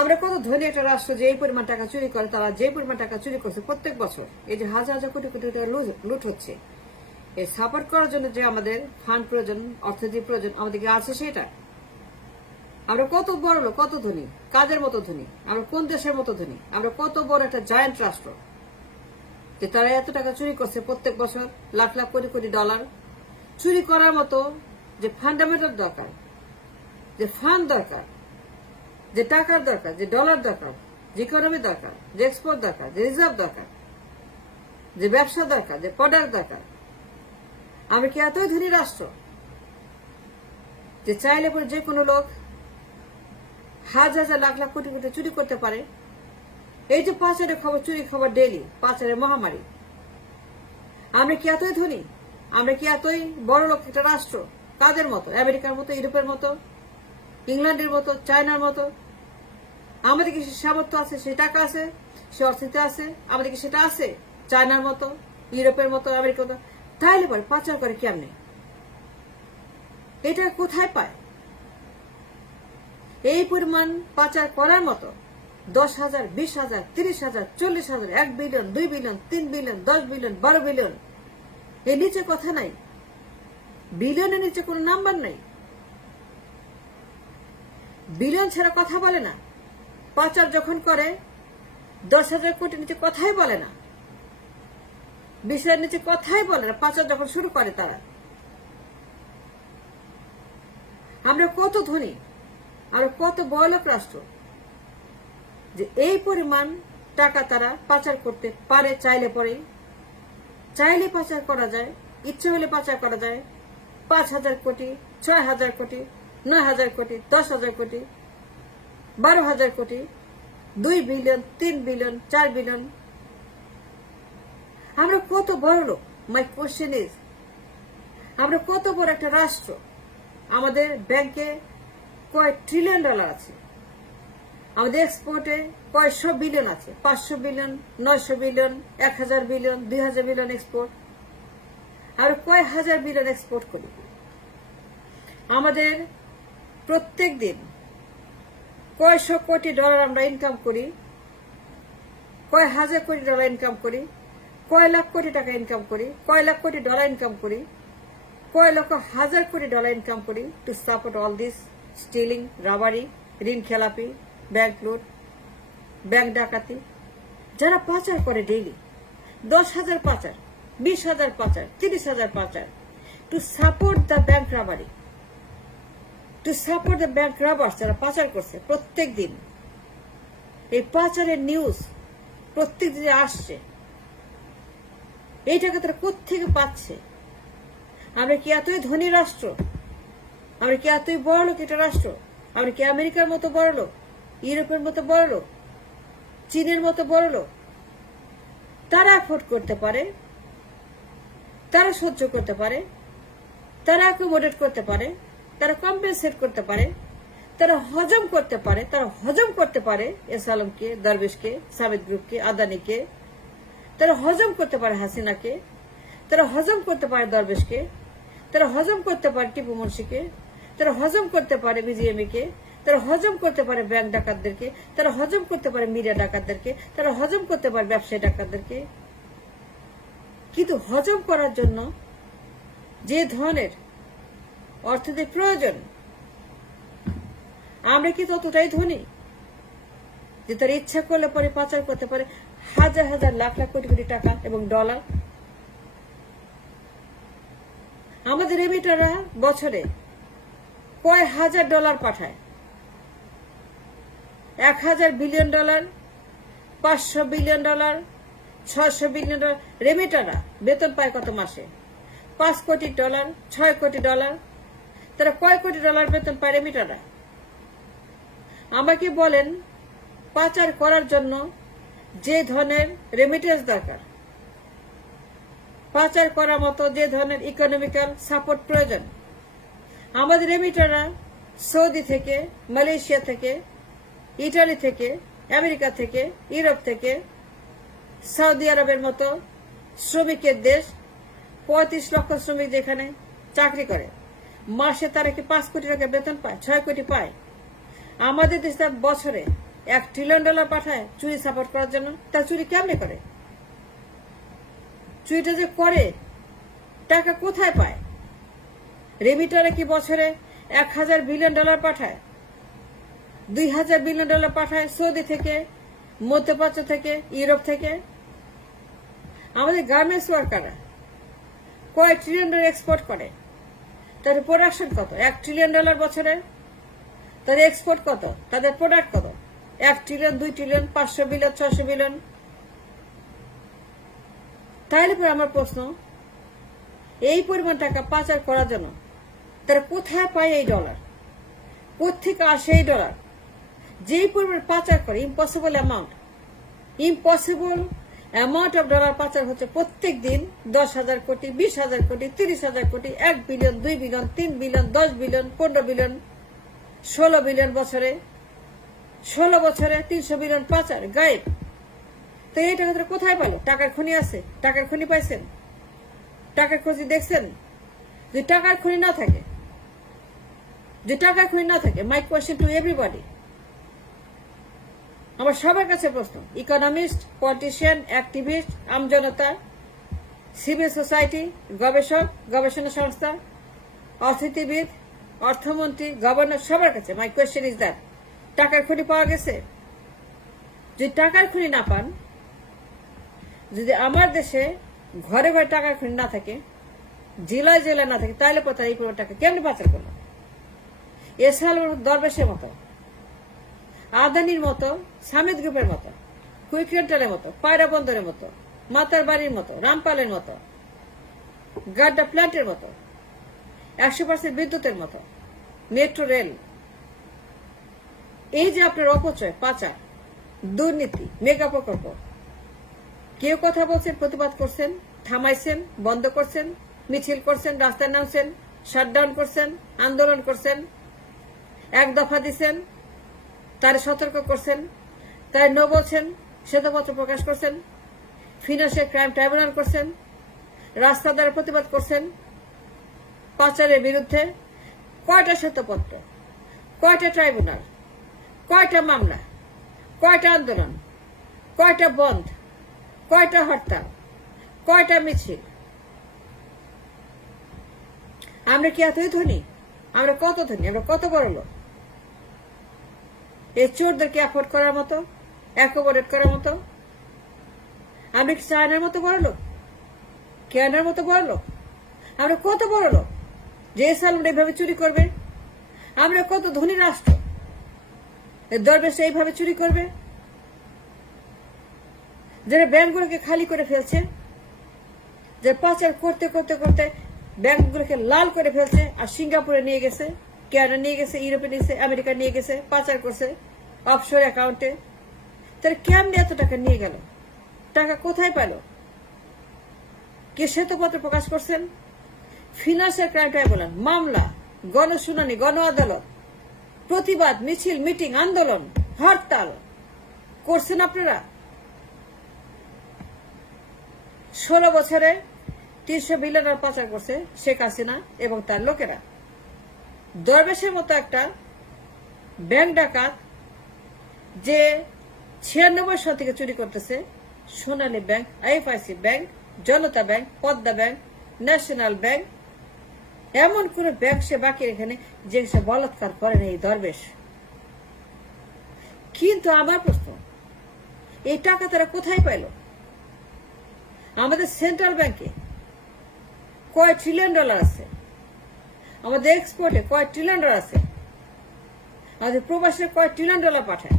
আমরা কত ধনী একটা রাষ্ট্র যে এই পরিমাণ টাকা চুরি করে, তারা যে পরিমাণ টাকা চুরি করছে প্রত্যেক বছর, এই যে হাজার হাজার কোটি কোটি টাকা লুট হচ্ছে, এই সাপোর্ট করার জন্য যে আমাদের ফান্ড প্রয়োজন, অর্থনীতি প্রয়োজন আমাদেরকে আছে সেটা। আমরা কত বড় লোক, কত ধনী, কাদের মতো ধনী, আমরা কোন দেশের মতো ধনী, আমরা কত বড় একটা জায়ান্ট রাষ্ট্র যে তারা এত টাকা চুরি করছে প্রত্যেক বছর, লাখ লাখ কোটি কোটি ডলার। চুরি করার মতো যে ফান্ডামেন্টাল দরকার, যে ফান্ড দরকার, যে টাকার দরকার, যে ডলার দরকার, যে ইকোনমি দরকার, যে এক্সপোর্ট দরকার, যে রিজার্ভ দরকার, যে ব্যবসা দরকার, যে প্রোডাক্ট দরকার, আমরা কি এতই ধনী রাষ্ট্র যে চাইলে পরে যে কোনো লোক হাজার হাজার লাখ লাখ কোটি কোটি চুরি করতে পারে? এই যে পাচারের খবর, চুরি খবর ডেইলি, পাচারের মহামারী, আমরা কি এতই ধনী? আমরা কি এতই বড় লোক একটা রাষ্ট্র? কাদের মতো? আমেরিকার মতো, ইউরোপের মতো, ইংল্যান্ডের মতো, চায়নার মতো? আমাদের কি সে সামর্থ্য আছে, সে টাকা আছে, সে অর্থনীতি আছে? আমাদের কি সেটা আছে? চায়নার মতো, ইউরোপের মতো, আমেরিকার মতো? তাইলে পরে পাচার করে কেমনে? এটা কোথায় পায়? এই পরিমাণ পাচার করার মতো 10,000, 20,000, 30,000, 40,000, 1 billion, 2 billion, 3 billion, 10 billion, 12 billion, এর নিচে কথা নাই। বিলিয়নের নিচে কোনো নাম্বার নাই। বিলিয়ন ছাড়া কথা বলে না। পাচার যখন করে 10,000 কোটির নিচে কথাই বলে না, 20,000 নিচে কথাই বলে না। পাচার যখন শুরু করে তারা, আমরা কত ধনী আর কত বড়লোক রাষ্ট্র যে এই পরিমাণ টাকা তারা পাচার করতে পারে। চাইলে পরেই, চাইলে পাচার করা যায়, ইচ্ছে হলে পাচার করা যায়। 5,000 কোটি, 6,000 কোটি, 9,000 কোটি, 10,000 কোটি, 12,000 কোটি, 2 বিলিয়ন, 3 বিলিয়ন, 4 বিলিয়ন। আমরা কত বড় লোক? মাই কোশ্চেন ইজ, আমরা কত বড় একটা রাষ্ট্র? আমাদের ব্যাংকে কয় ট্রিলিয়ন ডলার আছে, আমাদের এক্সপোর্টে কয়শো বিলিয়ন আছে, 500 billion, 900 billion, 1000 billion, 2000 billion export. আর কয় হাজার বিলিয়ন এক্সপোর্ট করি। আমাদের প্রত্যেক দিন কয়শো কোটি ডলার আমরা ইনকাম করি, কয় হাজার কোটি ডলার ইনকাম করি, কয় লাখ কোটি টাকা ইনকাম করি, কয় লাখ কোটি ডলার ইনকাম করি, কয় লক্ষ হাজার কোটি ডলার ইনকাম করি to support all this stealing, robbery, ঋণ খেলাপি, ব্যাংক লুট, ব্যাংক ডাকাতি। যারা পাচার করে ডেইলি 10,000 পাচার, 20,000 পাচার, 30,000 পাচার, to support the bank robbery, to support the bank robbers, যারা পাচার করছে প্রত্যেক দিন। এই পাচারের নিউজ প্রত্যেক দিন আসছে। এই টাকা তারা কোত্থেকে পাচ্ছে? আমরা কি এতই ধনী রাষ্ট্র? আমরা কি এতই বড় লোক এটা রাষ্ট্র? আমরা কি আমেরিকার মতো বড় লোক, ইউরোপের মতো বড় লোক, চীনের মতো বড় লোক? তারা অ্যাফোর্ড করতে পারে, তারা সহ্য করতে পারে, তারা অ্যাকোমোডেট করতে পারে, তারা কম্পেনসেট করতে পারে, তারা হজম করতে পারে। তারা হজম করতে পারে এস আলমকে, দরবেশকে, সাবেদ গ্রুপকে, আদানিকে। তারা হজম করতে পারে হাসিনাকে, তারা হজম করতে পারে দরবেশকে, তারা হজম করতে পারে টিপু মুন্সিকে, তারা হজম করতে পারে বিজিএমই কে, তারা হজম করতে পারে ব্যাংক ডাকাতদেরকে, তারা হজম করতে পারে মিডিয়া ডাকাতদেরকে, তারা হজম করতে পারে ব্যবসায়ী ডাকাতদেরকে। কিন্তু হজম করার জন্য যে ধরনের অর্থনৈতিক প্রয়োজন, আমরা কি ততটাই ধনী যে তার ইচ্ছা করলে পরে পাচার করতে পারে হাজার হাজার লাখ লাখ কোটি কোটি টাকা এবং ডলার? আমাদের রেমিটাররা বছরে কয় হাজার ডলার পাঠায়? 1,000 billion dollar, 500 billion dollar, 600 billion dollar. রেমিটাররা বেতন পায় কত মাসে? 5 কোটি ডলার, 6 কোটি ডলার। তারা কয় কোটি ডলার বেতন পায় রেমিটাররা? আমাকে বলেন, পাচার করার জন্য যে ধরনের রেমিটেন্স দরকার, পাচার করার মতো যে ধরনের ইকোনমিক্যাল সাপোর্ট প্রয়োজন, আমাদের রেমিটাররা সৌদি থেকে, মালয়েশিয়া থেকে, ইটালি থেকে, আমেরিকা থেকে, ইউরোপ থেকে, সৌদি আরবের মতো শ্রমিকের দেশ, 35 লক্ষ শ্রমিক যেখানে চাকরি করে, মাসে তারা কি 5 কোটি টাকা বেতন পায়, 6 কোটি পায়? আমাদের দেশে বছরে $1 ট্রিলিয়ন পাঠায় চুরি সাপোর্ট করার জন্য। তা চুরি কেমনে করে? চুরিটা যে করে টাকা কোথায় পায়? রেমিটারে কি বছরে $1000 বিলিয়ন পাঠায়, $2000 বিলিয়ন পাঠায় সৌদি থেকে, মধ্যপ্রাচ্য থেকে, ইউরোপ থেকে। আমাদের গার্মেন্টস ওয়ার্কাররা কয়েক ট্রিলিয়ন এক্সপোর্ট করে, তাদের প্রোডাকশন কত? $1 ট্রিলিয়ন বছরে। তাদের এক্সপোর্ট কত? তাদের প্রোডাক্ট কত? 1 ট্রিলিয়ন, 2 ট্রিলিয়ন, 500 বিলিয়ন, 600 বিলিয়ন। তাহলে পরে আমার প্রশ্ন, এই পরিমাণ টাকা পাচার করার জন্য তারা কোথায় পায় এই ডলার? কোথেকে আসে এই ডলার? যেই পরিমাণ পাচার করে, ইম্পসিবল অ্যামাউন্ট অফ ডলার পাচার হচ্ছে প্রত্যেক দিন 10,000 কোটি, 20,000 কোটি, 30,000 কোটি, 1 billion, 2 billion, 3 billion, 10 billion, 15 billion, 16 billion বছরে। 16 বছরে 300 বিলিয়ন পাচার গায়েব। তো এই টাকা তারা কোথায় পেল? টাকার খনি আছে? টাকার খনি পাইছেন? টাকার খোঁজি দেখছেন? যে টাকার খনি না থাকে, মাই কোয়েশ্চেন টু এভরিবডি, আমার সবার কাছে প্রশ্ন, ইকোনমিস্ট, পলিটিশিয়ান, অ্যাক্টিভিস্ট, আমজনতা, সিভিল সোসাইটি, গবেষক, গবেষণা সংস্থা, অর্থনীতিবিদ, অর্থমন্ত্রী, গভর্নর, সবার কাছে মাই কোয়েশ্চেন ইজ দ্যাট, টাকার খনি পাওয়া গেছে? যদি টাকার খনি না পান, যদি আমার দেশে ঘরে ঘরে টাকার খনি না থাকে, জেলায় জেলায় না থাকে, তাহলে পথে এই টাকা কেমনি পাচার করলো? এছাড়া দরবেশের মতো, আদানির মতো, সামিদ গ্রুপের মতো, কুইক রেন্টালের মতো, পায়রা বন্দরের মতো, মাতার বাড়ির মতো, রামপালের মতো, গাড্ডা প্ল্যান্টের মতো, 100% বিদ্যুতের মতো, মেট্রো রেল, এই যে আপনার অপচয়, পাচার, দুর্নীতি, মেগা প্রকল্প, কেউ কথা বলছেন, প্রতিবাদ করছেন, থামাইছেন, বন্ধ করছেন, মিছিল করছেন, রাস্তায় নামছেন, শাটডাউন করছেন, আন্দোলন করছেন, এক দফা দিচ্ছেন, তার সতর্ক করছেন, তাই ন বলছেন, শ্বেতপত্র প্রকাশ করছেন, ফিনান্সিয়াল ক্রাইম ট্রাইব্যুনাল করছেন, রাস্তা দ্বারা প্রতিবাদ করছেন, পাচারের বিরুদ্ধে কয়টা শ্বেতপত্র, কয়টা ট্রাইব্যুনাল, কয়টা মামলা, কয়টা আন্দোলন, কয়টা বন্ধ, কয়টা হরতাল, কয়টা মিছিল? আমরা কি এতই ধনী? আমরা কত ধনী? আমরা কত বড় লোক? এই চোরদেরকে অ্যাফোর্ড করার মতো, অ্যাকোমোডেট করার মতো? আমরা কি চায়নার মতো বড় লোক? কেনার মতো বড় লোক? আমরা কত বড় লোক যে সালমান এইভাবে চুরি করবে? আমরা কত ধনী রাষ্ট্র, দরবেশ এইভাবে চুরি করবে? যারা ব্যাংকগুলোকে খালি করে ফেলছে, যে পাচার করতে করতে করতে ব্যাংকগুলোকে লাল করে ফেলছে, আর সিঙ্গাপুরে নিয়ে গেছে, কেনাডা নিয়ে গেছে, ইউরোপে নিয়ে গেছে, আমেরিকা নিয়ে গেছে, পাচার করছে অফশোর অ্যাকাউন্টে। তারা কেমনি এত টাকা নিয়ে গেল? টাকা কোথায় পেল? কে শ্বেতপত্র প্রকাশ করছেন? ফিনান্সিয়াল ক্রাইম ট্রাইব্যুনাল, মামলা, গণশুনানি, গণ আদালত, প্রতিবাদ, মিছিল, মিটিং, আন্দোলন, হরতাল করছেন আপনারা। 16 বছরে 300 বিলিয়ন পাচার করছে শেখ হাসিনা এবং তার লোকেরা। দরবেশের মতো একটা ব্যাংক ডাকাত যে 96 সাল থেকে চুরি করতেছে, Sonali bank, IFIC bank, Janata bank, Padma bank, national bank, এমন কোন ব্যাংক সে বাকি এখানে যে সে বলাৎকার করেন এই দরবেশ। কিন্তু আমার প্রশ্ন, এই টাকা তারা কোথায় পাইল? আমাদের সেন্ট্রাল ব্যাংকে কয় ট্রিলিয়ন ডলার আছে, আমাদের এক্সপোর্টে কয় ট্রিলিয়ন ডলার আছে, আমাদের প্রবাসে কয় ট্রিলিয়ন ডলার পাঠায়,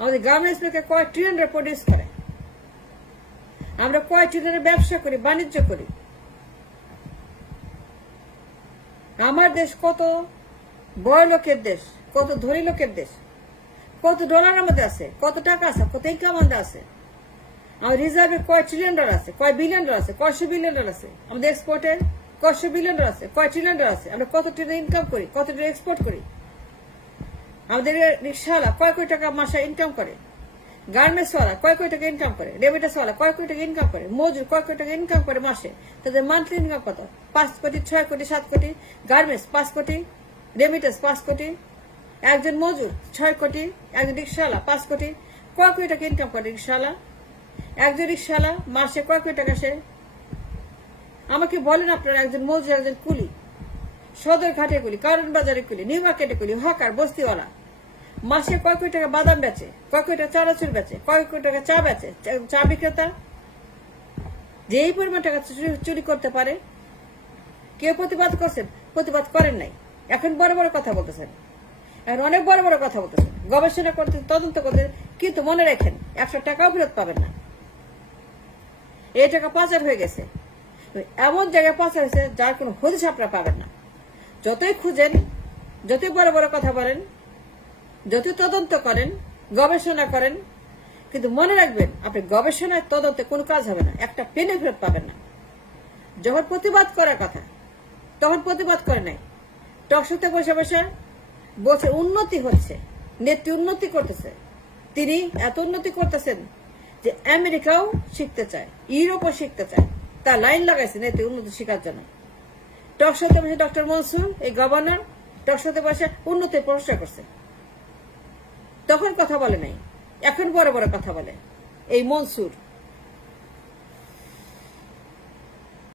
আমাদের গার্মেন্টস ব্যাংকে কয় ট্রিলিয়ন ডলার প্রডিউস করে, আমরা কয় ট্রিলিয়নের ব্যবসা করি, বাণিজ্য করি। আমার দেশ কত বড় লোকের দেশ, কত ধনী লোকের দেশ, কত ডলার আমাদের আছে, কত টাকা আছে, কত ইনকাম আমাদের আছে। আমাদের রিজার্ভে কয় ট্রিলিয়ন ডলার আছে, কয় বিলিয়ন ডলার আছে, কয়শো বিলিয়ন ডলার আছে। আমাদের এক্সপোর্টে কয়শো বিলিয়ন ডলার আছে, কয় ট্রিলিয়ন ডলার আছে। আমরা কত ট্রিলিয়ন ইনকাম করি, কত ট্রিলিয়ন এক্সপোর্ট করি। আমাদের রিক্সাওয়ালা কয় কোটি টাকা মাসে ইনকাম করে, গার্মেন্টস ওয়ালা কয় কোটি টাকা ইনকাম করে, রেমিটেন্স ওয়ালা কয় কোটি টাকা ইনকাম করে, মজুর কয় কোটি টাকা ইনকাম করে মাসে। তাদের মান্থলি ইনকাম কত? 5 কোটি, 6 কোটি, 7 কোটি। গার্মেন্টস 5 কোটি, রেমিটেন্স 5 কোটি, একজন মজুর 6 কোটি, একজন রিক্সাওয়ালা 5 কোটি, কয় কোটি টাকা ইনকাম করে রিক্সাওয়ালা? একজন রিক্সাওয়ালা মাসে কয় কোটি টাকা সে? আমাকে বলেন আপনারা, একজন মজুর, একজন কুলি, সদর ঘাটে কুলি, কারণ বাজারে কুলি, নিউ মার্কেটে কুলি, হকার, বস্তিওয়ালা মাসে কয় কোটি টাকা বাদাম বেচে, কয় কোটি টাকা চানাচুর বেচে, কয় কোটি টাকা চা বেচে, চা বিক্রেতা যে এই পরিমাণ টাকা চুরি করতে পারে? কেউ প্রতিবাদ করছেন? প্রতিবাদ করেন নাই। এখন বড় বড় কথা বলতেছেন, এখন অনেক বড় বড় কথা বলতেছেন, গবেষণা করতে, তদন্ত করতে, কিন্তু মনে রাখেন 100 টাকাও ফেরত পাবেন না। এই টাকা পাচার হয়ে গেছে, এমন জায়গায় পাচার হয়েছে যার কোনো হদিশ আপনারা পাবেন না। যতই খুঁজেন, যতই বড় বড় কথা বলেন, যতই তদন্ত করেন, গবেষণা করেন, কিন্তু মনে রাখবেন আপনি গবেষণায় তদন্তে কোনো কাজ হবে না, একটা পেনে ফেরত পাবেন না। যখন প্রতিবাদ করার কথা তখন প্রতিবাদ করে নাই, টকশোতে বসে বসে বলছে উন্নতি হচ্ছে, নেত্রী উন্নতি করতেছে, তিনি এত উন্নতি করতেছেন যে আমেরিকাও শিখতে চায়, ইউরোপও শিখতে চায়, তার লাইন লাগাইছে নেত্রী উন্নতি শেখার জন্য। টকশোতে বসে ডক্টর মনসুর, এই গভর্নর, টকশোতে বসে উন্নতির প্রশংসা করছে, তখন কথা বলে নাই, এখন বড় বড় কথা বলে এই মনসুর।